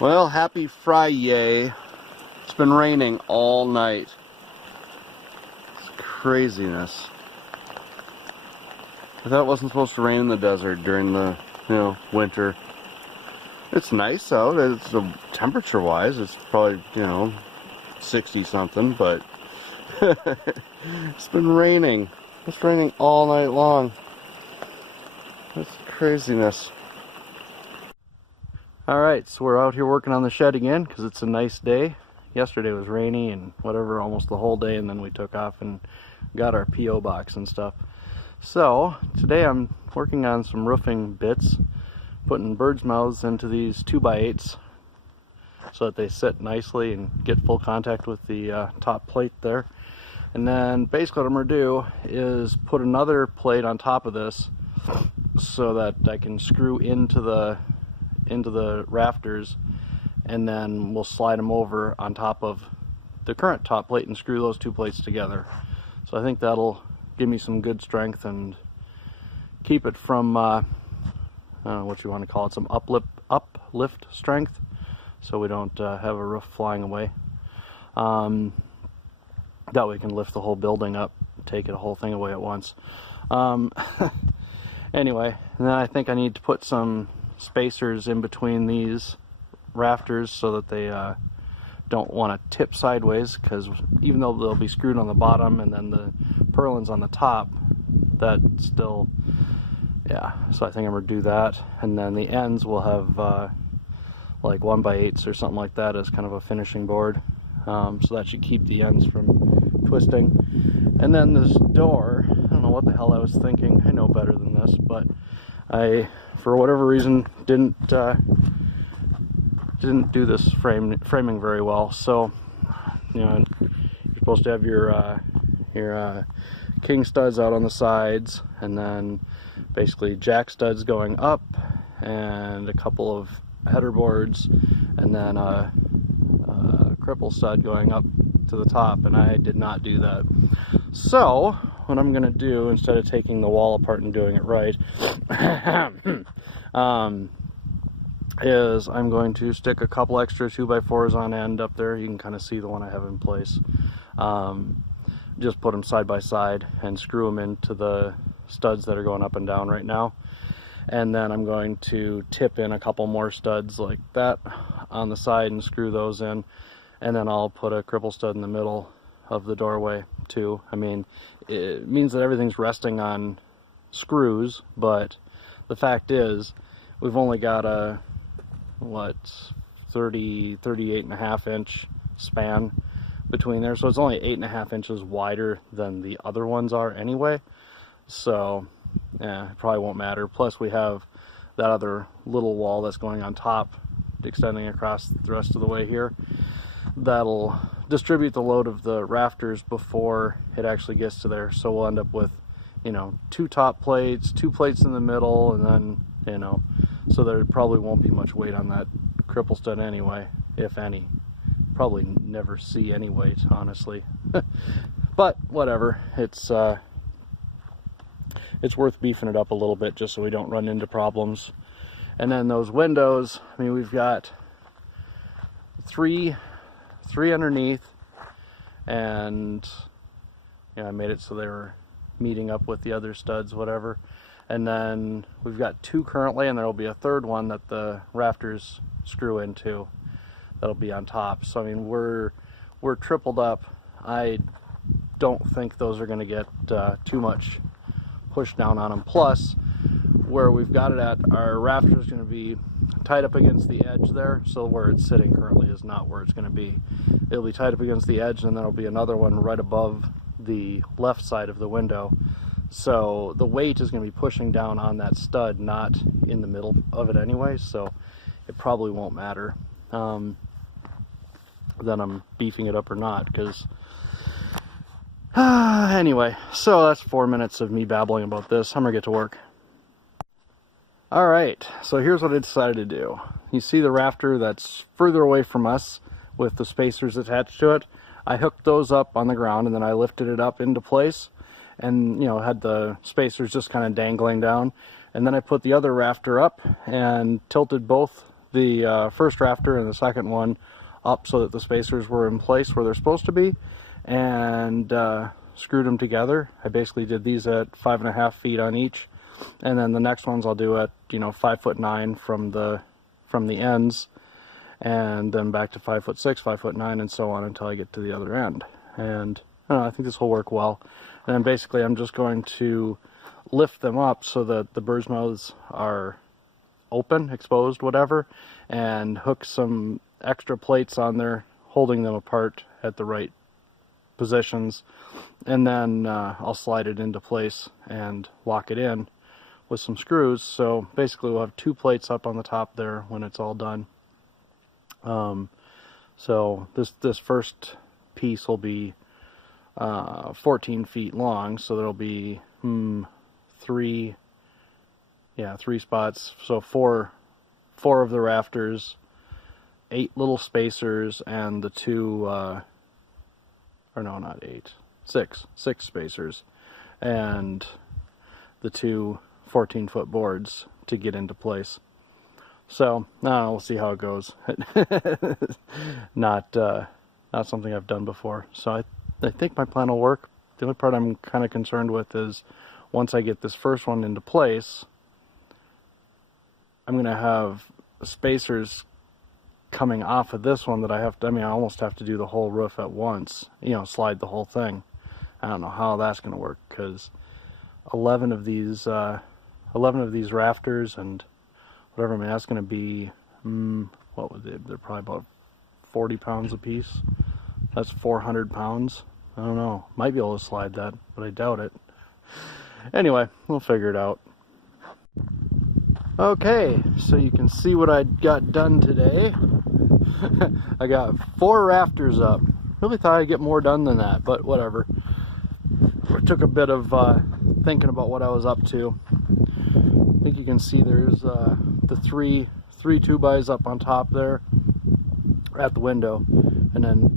Well, happy Friday. It's been raining all night. It's craziness. I thought it wasn't supposed to rain in the desert during the, winter. It's nice out. It's temperature-wise, it's probably, 60 something, but it's been raining. It's raining all night long. That's craziness. Alright, so we're out here working on the shed again because it's a nice day. Yesterday was rainy and whatever, almost the whole day, and then we took off and got our P.O. box and stuff. So, today I'm working on some roofing bits, putting birds' mouths into these 2x8s so that they sit nicely and get full contact with the top plate there. And then basically what I'm going to do is put another plate on top of this so that I can screw into the rafters, and then we'll slide them over on top of the current top plate and screw those two plates together. So I think that'll give me some good strength and keep it from I don't know what you want to call it, some uplift strength, so we don't have a roof flying away. That way we can lift the whole building up, take the whole thing away at once. Anyway, and then I think I need to put some spacers in between these rafters so that they don't want to tip sideways, because even though they'll be screwed on the bottom and then the purlins on the top, that still, yeah, so I think I'm going to do that. And then the ends will have like 1x8s or something like that as kind of a finishing board, so that should keep the ends from twisting. And then this door, I don't know what the hell I was thinking, I know better than this, but I, for whatever reason, didn't do this framing very well. So, you're supposed to have your king studs out on the sides, and then basically jack studs going up, and a couple of header boards, and then a cripple stud going up to the top, and I did not do that. So what I'm gonna do, instead of taking the wall apart and doing it right, is I'm going to stick a couple extra 2x4s on end up there. You can kind of see the one I have in place. Just put them side by side and screw them into the studs that are going up and down right now. And then I'm going to tip in a couple more studs like that on the side and screw those in. And then I'll put a cripple stud in the middle of the doorway too. I mean, it means that everything's resting on screws, but the fact is we've only got a 38.5 inch span between there, so it's only 8.5 inches wider than the other ones are anyway. So yeah, it probably won't matter. Plus we have that other little wall that's going on top, extending across the rest of the way here. That'll distribute the load of the rafters before it actually gets to there. So we'll end up with, two top plates, two plates in the middle, and then, so there probably won't be much weight on that cripple stud anyway, if any. Probably never see any weight, honestly. But whatever, it's worth beefing it up a little bit just so we don't run into problems. And then those windows, I mean, we've got three underneath, and I made it so they were meeting up with the other studs, whatever. And then we've got two currently, and there will be a third one that the rafters screw into that'll be on top. So I mean, we're tripled up. I don't think those are going to get too much push down on them. Plus, where we've got it at, our rafter is going to be tied up against the edge there, so where it's sitting currently is not where it's going to be. It'll be tied up against the edge, and then there'll be another one right above the left side of the window. So the weight is going to be pushing down on that stud, not in the middle of it anyway, so it probably won't matter then I'm beefing it up or not, because anyway, so that's 4 minutes of me babbling about this. I'm gonna get to work. Alright, so here's what I decided to do. You see the rafter that's further away from us with the spacers attached to it? I hooked those up on the ground, and then I lifted it up into place, and had the spacers just kind of dangling down. And then I put the other rafter up and tilted both the first rafter and the second one up so that the spacers were in place where they're supposed to be, and screwed them together. I basically did these at 5.5 feet on each, and then the next ones I'll do at 5'9" from the ends, and then back to 5'6", 5'9", and so on until I get to the other end. And I don't know, I think this will work well. And then basically I'm just going to lift them up so that the bird's mouths are open, exposed, whatever, and hook some extra plates on there holding them apart at the right positions, and then I'll slide it into place and lock it in with some screws. So basically we'll have 2 plates up on the top there when it's all done. So this first piece will be 14 feet long, so there'll be 3 spots, so four of the rafters, 8 little spacers, and the 2 or no, not 8, 6 spacers, and the 2 14-foot boards to get into place. So we'll see how it goes. Not something I've done before, so I think my plan will work. The only part I'm kind of concerned with is once I get this first one into place, I'm gonna have spacers coming off of this one that I almost have to do the whole roof at once, slide the whole thing. I don't know how that's gonna work, because 11 of these rafters and whatever, that's gonna be what would they're probably about 40 pounds a piece. That's 400 pounds. I don't know, might be able to slide that, but I doubt it. Anyway, we'll figure it out. Okay, so you can see what I got done today. I got 4 rafters up. Really thought I'd get more done than that, but whatever. It took a bit of thinking about what I was up to. I think you can see there's the three 2x up on top there at the window, and then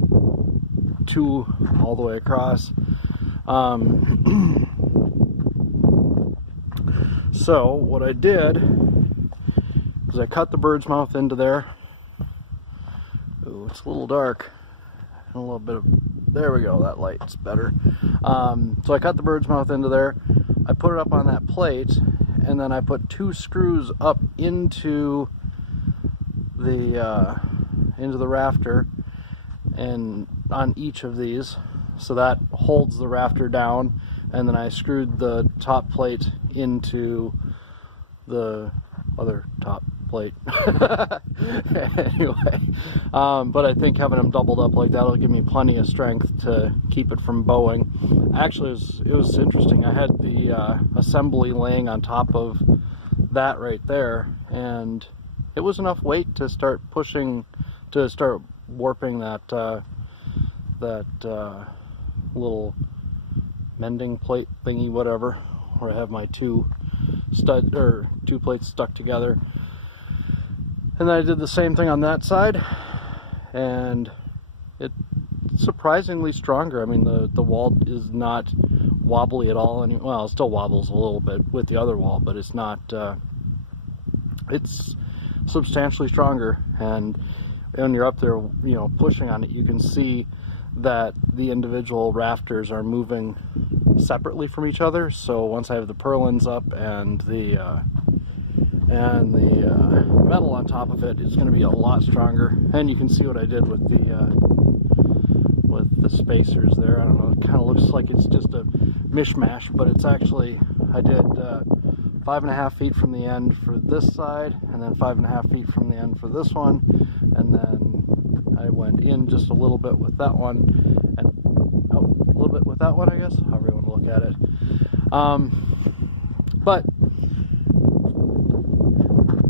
2 all the way across. So what I did is I cut the bird's mouth into there. Ooh, it's a little dark. A little bit of, there we go, that light's better. So I cut the bird's mouth into there. I put it up on that plate, and then I put 2 screws up into the rafter, and on each of these, so that holds the rafter down. And then I screwed the top plate into the other top plate. Anyway, but I think having them doubled up like that will give me plenty of strength to keep it from bowing. Actually, it was interesting. I had the assembly laying on top of that right there, and it was enough weight to start pushing, to start warping that little mending plate thingy, whatever, where I have my 2 plates stuck together. And then I did the same thing on that side, and it's surprisingly stronger. I mean, the wall is not wobbly at all. Well, it still wobbles a little bit with the other wall, but it's not. It's substantially stronger. And when you're up there, pushing on it, you can see that the individual rafters are moving separately from each other. So once I have the purlins up and the metal on top of it, it's going to be a lot stronger. And you can see what I did with the spacers there. I don't know, it kind of looks like it's just a mishmash, but it's actually, I did 5.5 feet from the end for this side, and then 5.5 feet from the end for this one, and then I went in just a little bit with that one, and a little bit with that one, I guess, however you want to look at it. But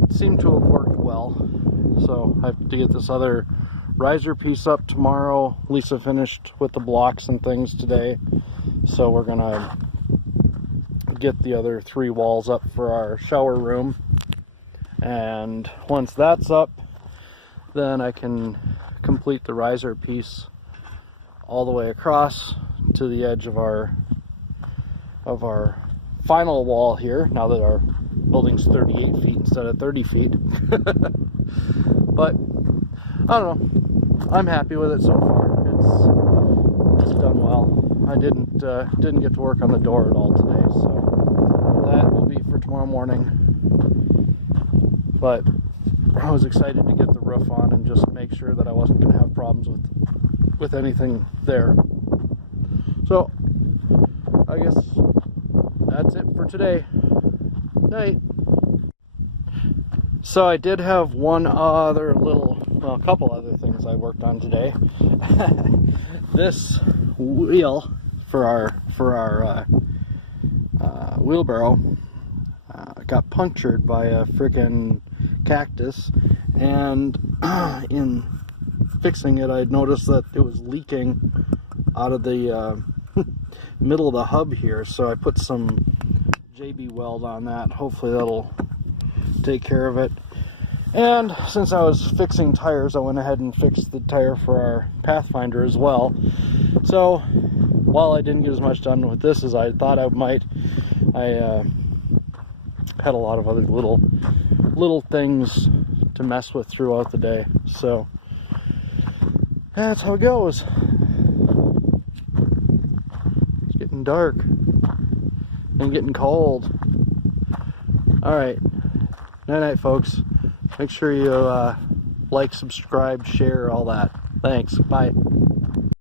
it seemed to have worked well. So I have to get this other riser piece up tomorrow. Lisa finished with the blocks and things today, so we're gonna get the other 3 walls up for our shower room, and once that's up, then I can complete the riser piece all the way across to the edge of our final wall here, now that our building's 38 feet instead of 30 feet. But I don't know. I'm happy with it so far. It's done well. I didn't get to work on the door at all today, so that will be for tomorrow morning. But I was excited to get the roof on and just make sure that I wasn't going to have problems with anything there. So I guess that's it for today. Night. So I did have one other a couple other things I worked on today. This wheel for our wheelbarrow got punctured by a freaking cactus, and in fixing it I noticed that it was leaking out of the middle of the hub here, so I put some JB weld on that. Hopefully that'll take care of it. And since I was fixing tires, I went ahead and fixed the tire for our Pathfinder as well. So while I didn't get as much done with this as I thought I might, I had a lot of other little things to mess with throughout the day. So that's how it goes. It's getting dark and getting cold. Alright, night folks. Make sure you like, subscribe, share, all that. Thanks. Bye.